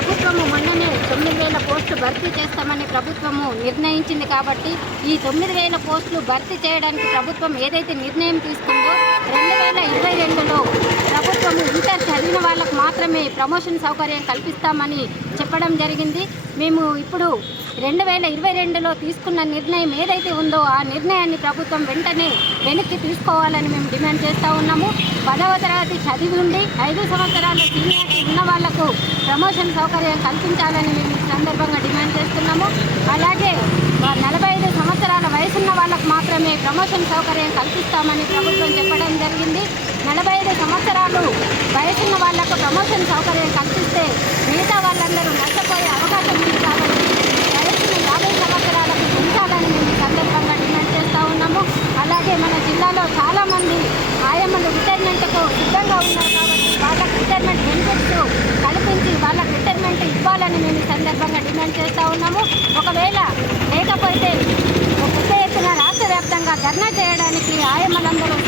ప్రభుత్వము మొన్ననే తొమ్మిది వేల పోస్టులు భర్తీ చేస్తామని ప్రభుత్వము నిర్ణయించింది కాబట్టి ఈ తొమ్మిది వేల పోస్టులు భర్తీ చేయడానికి ప్రభుత్వం ఏదైతే నిర్ణయం తీసుకుందో రెండు వేల ఇరవై రెండులో ప్రభుత్వం వచ్చిన వాళ్ళకు మాత్రమే ప్రమోషన్ సౌకర్యం కల్పిస్తామని చెప్పడం జరిగింది. మేము ఇప్పుడు రెండు వేల ఇరవై రెండులో తీసుకున్న నిర్ణయం ఏదైతే ఉందో ఆ నిర్ణయాన్ని ప్రభుత్వం వెంటనే వెనక్కి తీసుకోవాలని మేము డిమాండ్ చేస్తూ ఉన్నాము. పదవ తరగతి చదివి ఉండి ఐదు సంవత్సరాల సీనియారిటీ ఉన్న వాళ్ళకు ప్రమోషన్ సౌకర్యం కల్పించాలని మేము ఈ సందర్భంగా డిమాండ్ చేస్తున్నాము. అలాగే నలభై ఐదు సంవత్సరాల వయసున్న వాళ్ళకు మాత్రమే ప్రమోషన్ సౌకర్యం కల్పిస్తామని ప్రభుత్వం చెప్పడం జరిగింది. నలభై ఐదు సంవత్సరాలు ప్రమోషన్ సౌకర్యం కల్పిస్తే మిగతా వాళ్ళందరూ నష్టపోయే అవకాశం ఉంది కాబట్టి వయసును యాభై సంవత్సరాలకు పెంచాలని మేము సందర్భంగా డిమాండ్ చేస్తూ ఉన్నాము. అలాగే మన జిల్లాలో చాలామంది ఆయమ్మలు రిటైర్మెంట్కు సిద్ధంగా ఉన్నారు కాబట్టి వాళ్ళకు రిటైర్మెంట్ బెనిఫిట్స్ కల్పించి వాళ్ళకు రిటైర్మెంట్ ఇవ్వాలని మేము సందర్భంగా డిమాండ్ చేస్తూ ఉన్నాము. ఒకవేళ లేకపోతే పెద్ద ఎత్తున రాష్ట్ర వ్యాప్తంగా ధర్నా చేయడానికి ఆయమ్మలందరూ